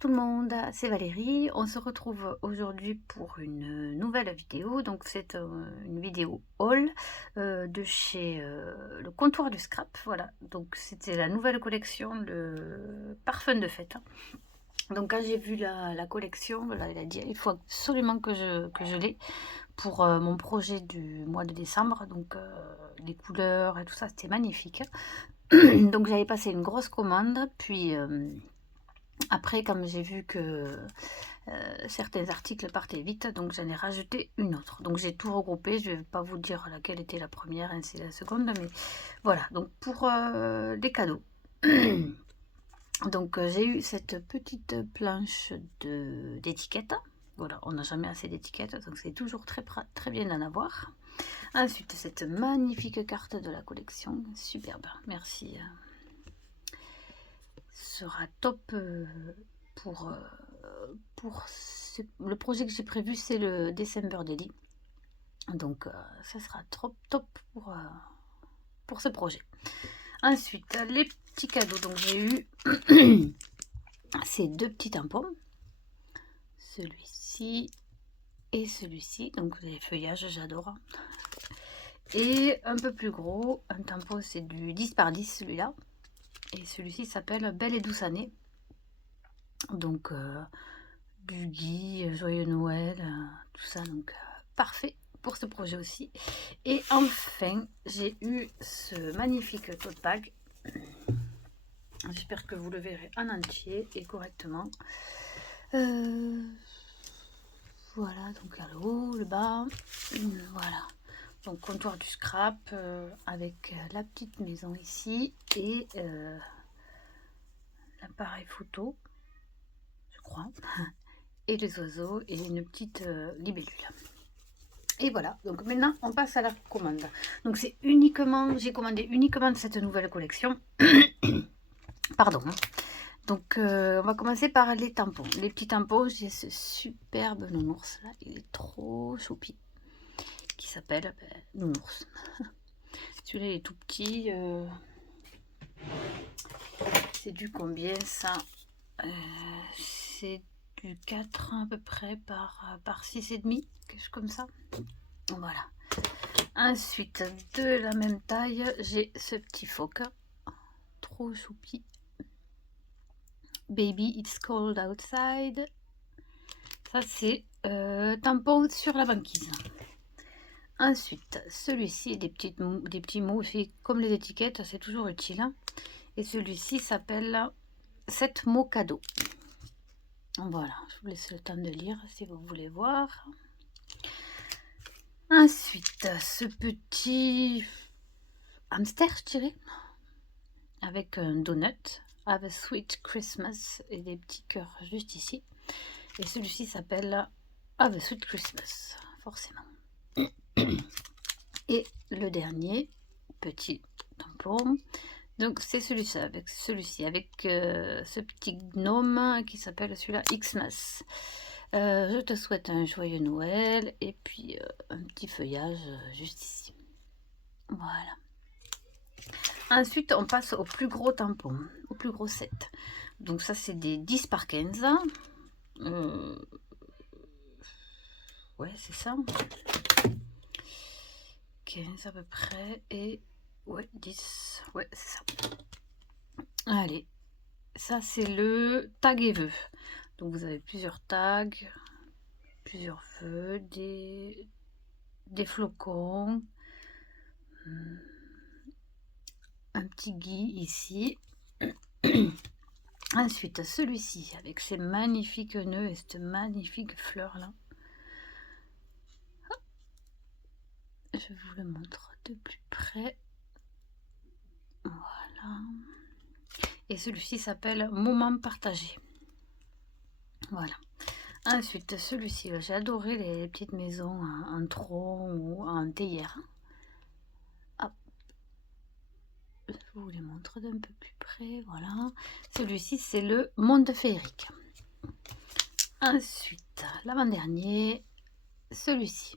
tout le monde, c'est Valérie. On se retrouve aujourd'hui pour une nouvelle vidéo. Donc c'est une vidéo haul de chez le comptoir du scrap. Voilà, donc c'était la nouvelle collection, le parfum de fête. Donc quand j'ai vu la collection, voilà, il a dit il faut absolument que je l'ai pour mon projet du mois de décembre. Donc les couleurs et tout ça, c'était magnifique. Donc j'avais passé une grosse commande, puis après, comme j'ai vu que certains articles partaient vite, donc j'en ai rajouté une autre. Donc j'ai tout regroupé, je ne vais pas vous dire laquelle était la première, ainsi la seconde, mais voilà. Donc pour les cadeaux. Donc j'ai eu cette petite planche d'étiquettes. Voilà, on n'a jamais assez d'étiquettes, donc c'est toujours très bien d'en avoir. Ensuite, cette magnifique carte de la collection, superbe, merci. Sera top pour le projet que j'ai prévu, c'est le December Daily. Donc ça sera trop top pour ce projet. Ensuite, les petits cadeaux. Donc j'ai eu ces deux petits tampons, celui-ci et celui-ci. Donc les feuillages, j'adore. Et un peu plus gros, un tampon, c'est du 10 par 10 celui-là. Et celui-ci s'appelle Belle et douce année. Donc Buggy, Joyeux Noël, tout ça. Donc parfait pour ce projet aussi. Et enfin, j'ai eu ce magnifique tote bag. J'espère que vous le verrez en entier et correctement. Voilà, donc à le haut, le bas. Voilà. Donc comptoir du scrap avec la petite maison ici et l'appareil photo, je crois, et les oiseaux et une petite libellule. Et voilà, donc maintenant on passe à la commande. Donc c'est uniquement, j'ai commandé uniquement de cette nouvelle collection. Pardon. Donc on va commencer par les tampons. Les petits tampons, j'ai ce superbe nounours là, il est trop choupi, qui s'appelle nounours. Celui-là il est tout petit. C'est du combien ça? C'est du 4 à peu près par 6,5, quelque chose comme ça. Voilà. Ensuite, de la même taille, j'ai ce petit phoque. Trop choupi. Baby, it's cold outside. Ça, c'est tampon sur la banquise. Ensuite, celui-ci, des petits mots aussi, comme les étiquettes, c'est toujours utile. Et celui-ci s'appelle 7 mots cadeaux. Voilà, je vous laisse le temps de lire si vous voulez voir. Ensuite, ce petit hamster, je dirais, avec un donut, Have a Sweet Christmas, et des petits cœurs juste ici. Et celui-ci s'appelle Have a Sweet Christmas, forcément. Et le dernier, petit tampon, donc c'est celui-ci avec ce petit gnome qui s'appelle celui-là Xmas. Je te souhaite un joyeux Noël et puis un petit feuillage juste ici. Voilà. Ensuite, on passe au plus gros tampon, au plus gros set. Donc ça, c'est des 10 par 15. Ouais, c'est ça. 15 à peu près. Et ouais, 10. Ouais, c'est ça. Allez, ça c'est le tag et vœux. Donc vous avez plusieurs tags, plusieurs vœux, des flocons, un petit gui ici. Ensuite, celui-ci avec ses magnifiques nœuds et cette magnifique fleur là. Je vous le montre de plus près. Voilà. Et celui-ci s'appelle Moment partagé. Voilà. Ensuite, celui-ci, j'ai adoré les petites maisons en tronc ou en théière. Hop. Je vous les montre d'un peu plus près. Voilà. Celui-ci, c'est le monde féerique. Ensuite, l'avant-dernier, celui-ci,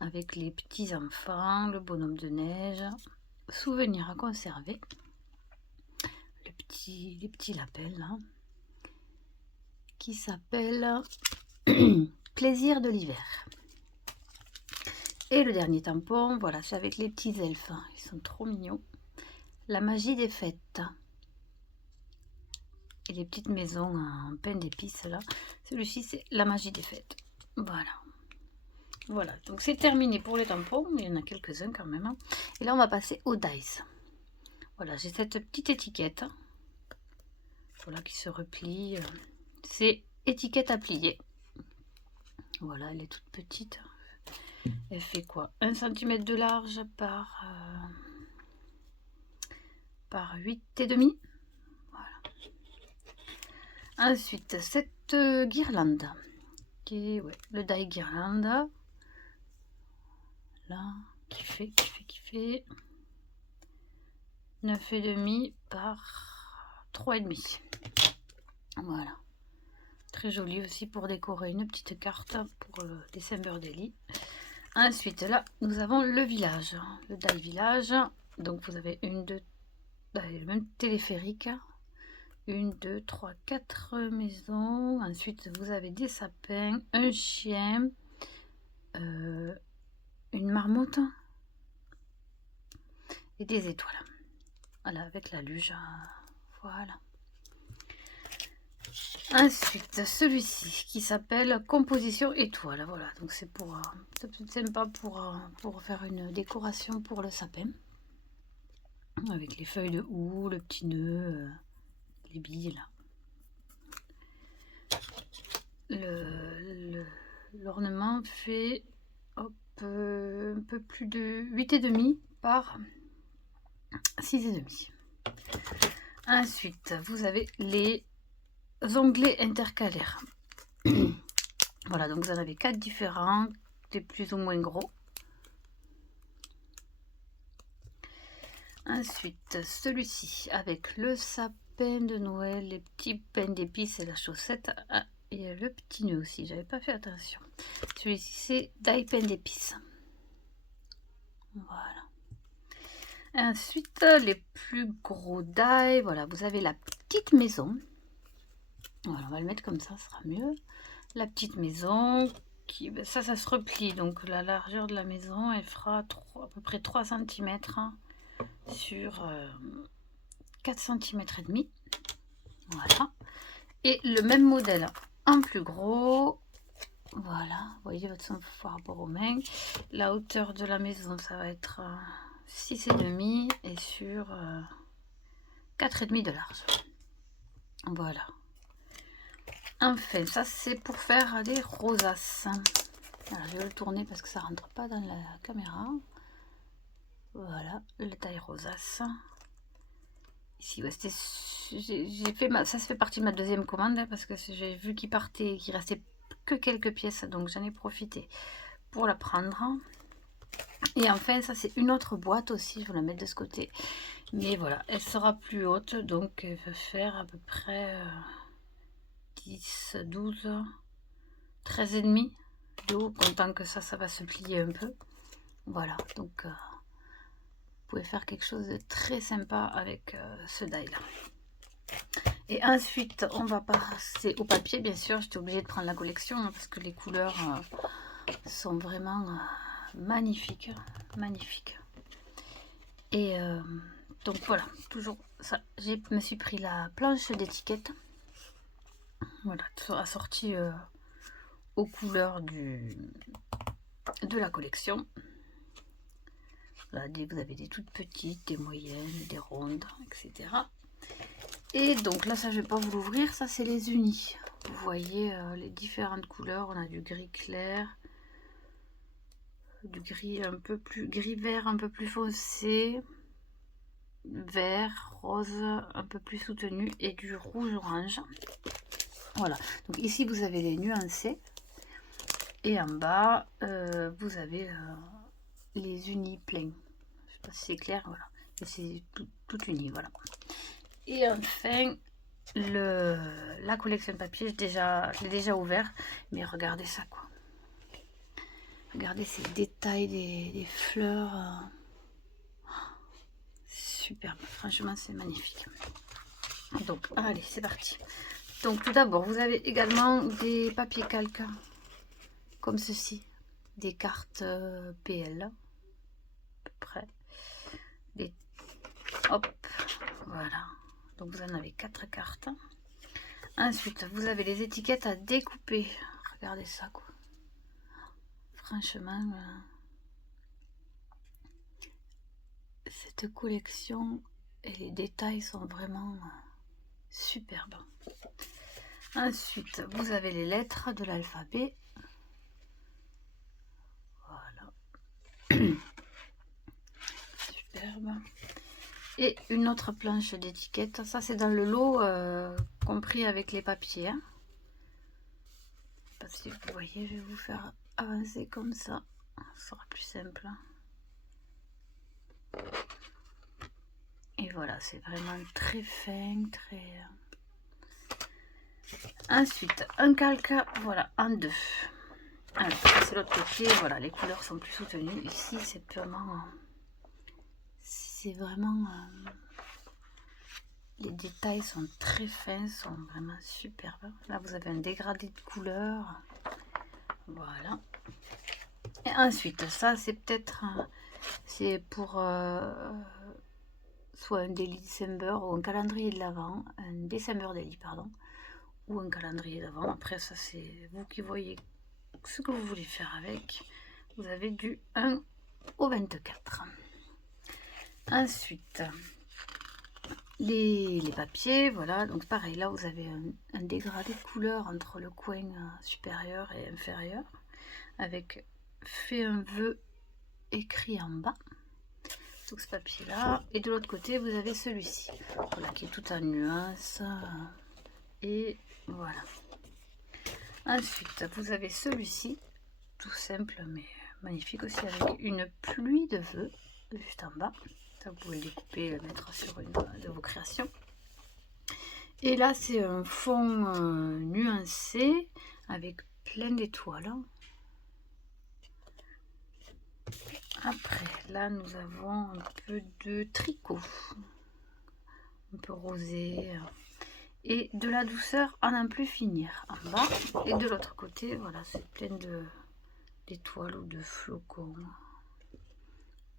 avec les petits enfants, le bonhomme de neige, souvenirs à conserver, les petits lapins là. qui s'appelle Plaisir de l'hiver. Et le dernier tampon, voilà, c'est avec les petits elfes, ils sont trop mignons. La magie des fêtes. Et les petites maisons en pain d'épices là. Celui-ci, c'est la magie des fêtes. Voilà. Voilà, donc c'est terminé pour les tampons. Il y en a quelques-uns quand même. Et là, on va passer au dice. Voilà, j'ai cette petite étiquette. Voilà, qui se replie. C'est étiquette à plier. Voilà, elle est toute petite. Elle fait quoi? 1 cm de large par 8,5. Voilà. Ensuite, cette guirlande, qui est le die guirlande, là, qui fait 9,5 par 3,5. Voilà. Très joli aussi pour décorer une petite carte pour le December Daily. Ensuite, là, nous avons le village. Le die village. Donc, vous avez le même téléphérique. 1, 2, 3, 4 maisons. Ensuite, vous avez des sapins, un chien, une marmotte et des étoiles. Voilà, avec la luge. Voilà. Ensuite, celui-ci qui s'appelle Composition étoile. Voilà, donc c'est pour sympa pour faire une décoration pour le sapin. Avec les feuilles de houx, le petit nœud, les billes là. L'ornement fait un peu plus de 8,5 par 6,5. Ensuite, vous avez les onglets intercalaires. Voilà, donc vous en avez 4 différents, des plus ou moins gros. Ensuite, celui-ci avec le sapin de Noël, les petits pains d'épices et la chaussette. Ah, il y a le petit nœud aussi, j'avais pas fait attention. Celui-ci, c'est die pain d'épices. Voilà. Ensuite, les plus gros die, voilà, vous avez la petite maison. Voilà, on va le mettre comme ça sera mieux. La petite maison, ça se replie. Donc la largeur de la maison, elle fera à peu près 3 cm sur 4 cm et demi. Voilà. Et le même modèle en plus gros. Voilà, vous voyez votre son par rapport aux mains. La hauteur de la maison, ça va être 6,5 et sur 4,5 de large. Voilà. Enfin, ça c'est pour faire les rosaces. Alors, je vais le tourner parce que ça rentre pas dans la caméra. Voilà, le taille rosace. Ici, ouais, j'ai fait ça se fait partie de ma deuxième commande parce que j'ai vu qu'il partait, qu'il restait que quelques pièces, donc j'en ai profité pour la prendre. Et enfin, ça c'est une autre boîte aussi, je vais la mettre de ce côté. Mais voilà, elle sera plus haute, donc elle va faire à peu près 10, 12, 13,5 de haut, comptant que ça va se plier un peu. Voilà, donc vous pouvez faire quelque chose de très sympa avec ce die là. Et ensuite, on va passer au papier, bien sûr. J'étais obligée de prendre la collection hein, parce que les couleurs sont vraiment magnifiques. Magnifiques. Et donc voilà, toujours ça. Je me suis pris la planche d'étiquette. Voilà, assortie aux couleurs de la collection. Voilà, vous avez des toutes petites, des moyennes, des rondes, etc. Et donc là, ça je vais pas vous l'ouvrir, ça c'est les unis. Vous voyez les différentes couleurs, on a du gris clair, du gris un peu plus gris-vert un peu plus foncé, vert, rose un peu plus soutenu et du rouge-orange. Voilà, donc ici vous avez les nuancés et en bas vous avez les unis pleins. Je sais pas si c'est clair, voilà. Et c'est tout uni, voilà. Et enfin, la collection de papier, je l'ai déjà ouvert, mais regardez ça quoi. Regardez ces détails des fleurs. Superbe, franchement c'est magnifique. Donc allez, c'est parti. Donc tout d'abord, vous avez également des papiers calques, comme ceci, des cartes PL, à peu près. Hop, voilà. Donc vous en avez 4 cartes. Ensuite, vous avez les étiquettes à découper. Regardez ça, quoi. Franchement, cette collection et les détails sont vraiment superbes. Ensuite, vous avez les lettres de l'alphabet. Voilà. Superbe. Et une autre planche d'étiquette. Ça, c'est dans le lot compris avec les papiers. Hein. Si vous voyez, je vais vous faire avancer comme ça. Ce sera plus simple. Et voilà, c'est vraiment très fin, très... Ensuite, un calque, voilà, en deux. Alors, c'est l'autre côté, voilà, les couleurs sont plus soutenues. Ici, c'est purement... C'est vraiment... les détails sont très fins, sont vraiment superbes. Là, vous avez un dégradé de couleurs. Voilà. Et ensuite, ça, c'est peut-être... c'est pour... soit un daily December ou un calendrier de l'Avent, un December daily, pardon, ou un calendrier d'Avent. Après, ça, c'est vous qui voyez ce que vous voulez faire avec. Vous avez du 1 au 24. Ensuite, les papiers, voilà, donc pareil, là, vous avez un dégradé de couleur entre le coin supérieur et inférieur, avec « Fais un vœu » écrit en bas. Donc ce papier là, et de l'autre côté vous avez celui-ci, voilà, qui est tout en nuances, et voilà. Ensuite vous avez celui-ci, tout simple mais magnifique aussi, avec une pluie de vœux juste en bas. Ça, vous pouvez le découper et le mettre sur une de vos créations. Et là c'est un fond nuancé avec plein d'étoiles. Après, là, nous avons un peu de tricot, un peu rosé, et de la douceur à n'en plus finir en bas. Et de l'autre côté, voilà, c'est plein d'étoiles ou de flocons.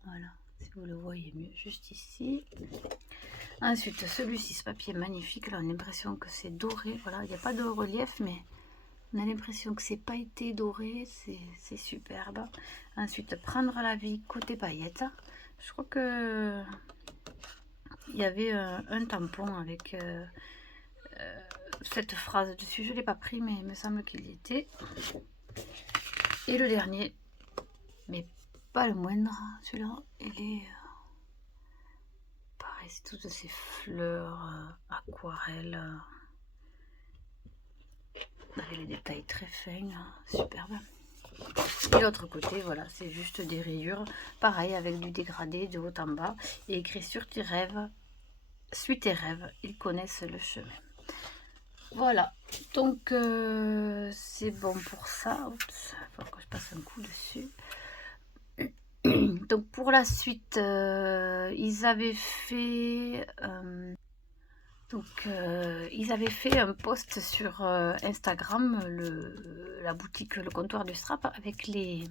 Voilà, si vous le voyez mieux, juste ici. Ensuite, celui-ci, ce papier magnifique, là, on a l'impression que c'est doré. Voilà, il n'y a pas de relief, mais on a l'impression que c'est pailleté doré, c'est superbe. Ensuite, prendre la vie côté paillettes. Je crois que il y avait un tampon avec cette phrase dessus. Je ne l'ai pas pris, mais il me semble qu'il y était. Et le dernier, mais pas le moindre, celui-là, il est pareil, c'est toutes ces fleurs aquarelles. Avec les détails très fins, superbe. Et l'autre côté, voilà, c'est juste des rayures, pareil, avec du dégradé de haut en bas, et écrit sur tes rêves, suis tes rêves, ils connaissent le chemin. Voilà, donc c'est bon pour ça. Oups, il faut que je passe un coup dessus. Donc pour la suite, ils avaient fait... ils avaient fait un post sur Instagram, la boutique, le comptoir du Strap, avec les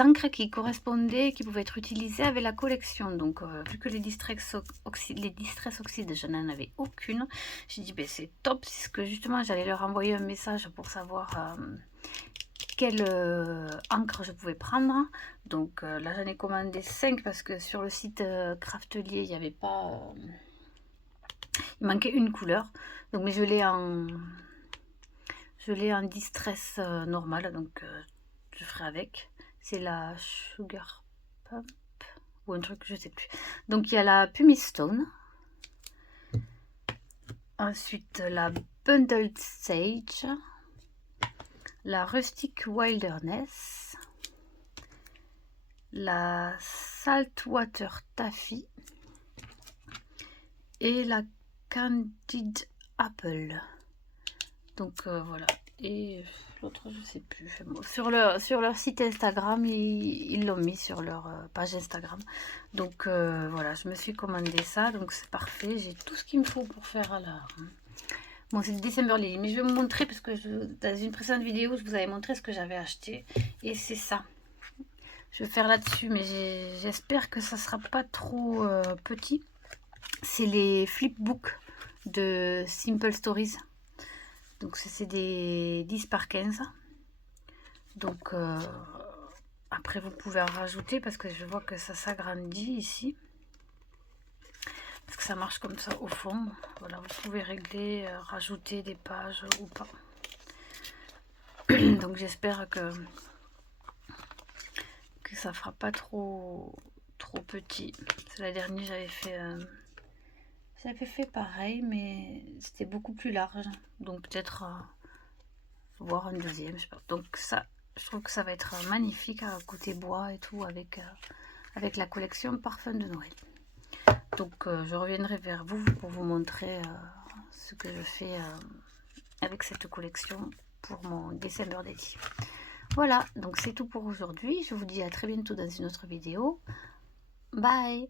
encres qui correspondaient, qui pouvaient être utilisées avec la collection. Donc, vu que les Distress Oxide, je n'en avais aucune, j'ai dit, ben, c'est top, c'est ce que justement, j'allais leur envoyer un message pour savoir quelle encre je pouvais prendre. Donc, là, j'en ai commandé 5 parce que sur le site Craftelier, il n'y avait pas... il manquait une couleur, donc mais je l'ai en distress normale, donc je ferai avec. C'est la Sugar Pump ou un truc, je sais plus. Donc il y a la Pumice Stone, ensuite la Bundled Sage, la Rustic Wilderness, la Saltwater Taffy et la Candied Apple. Donc voilà, et l'autre je sais plus. Bon, sur leur site Instagram, ils l'ont mis sur leur page Instagram. Donc voilà, je me suis commandé ça, donc c'est parfait. J'ai tout ce qu'il me faut pour faire Bon, c'est le December Lily, mais je vais vous montrer parce que dans une précédente vidéo, je vous avais montré ce que j'avais acheté. Et c'est ça. Je vais faire là-dessus, mais j'espère que ça sera pas trop petit. C'est les flipbooks de Simple Stories. Donc c'est des 10 par 15. Donc après vous pouvez en rajouter parce que je vois que ça s'agrandit ici. Parce que ça marche comme ça au fond. Voilà, vous pouvez régler, rajouter des pages ou pas. Donc j'espère que ça fera pas trop petit. C'est la dernière j'avais fait pareil, mais c'était beaucoup plus large. Donc peut-être voir un deuxième, je sais pas. Donc ça, je trouve que ça va être magnifique à côté bois et tout avec la collection Parfum de Noël. Donc je reviendrai vers vous pour vous montrer ce que je fais avec cette collection pour mon December Daily. Voilà, donc c'est tout pour aujourd'hui. Je vous dis à très bientôt dans une autre vidéo. Bye!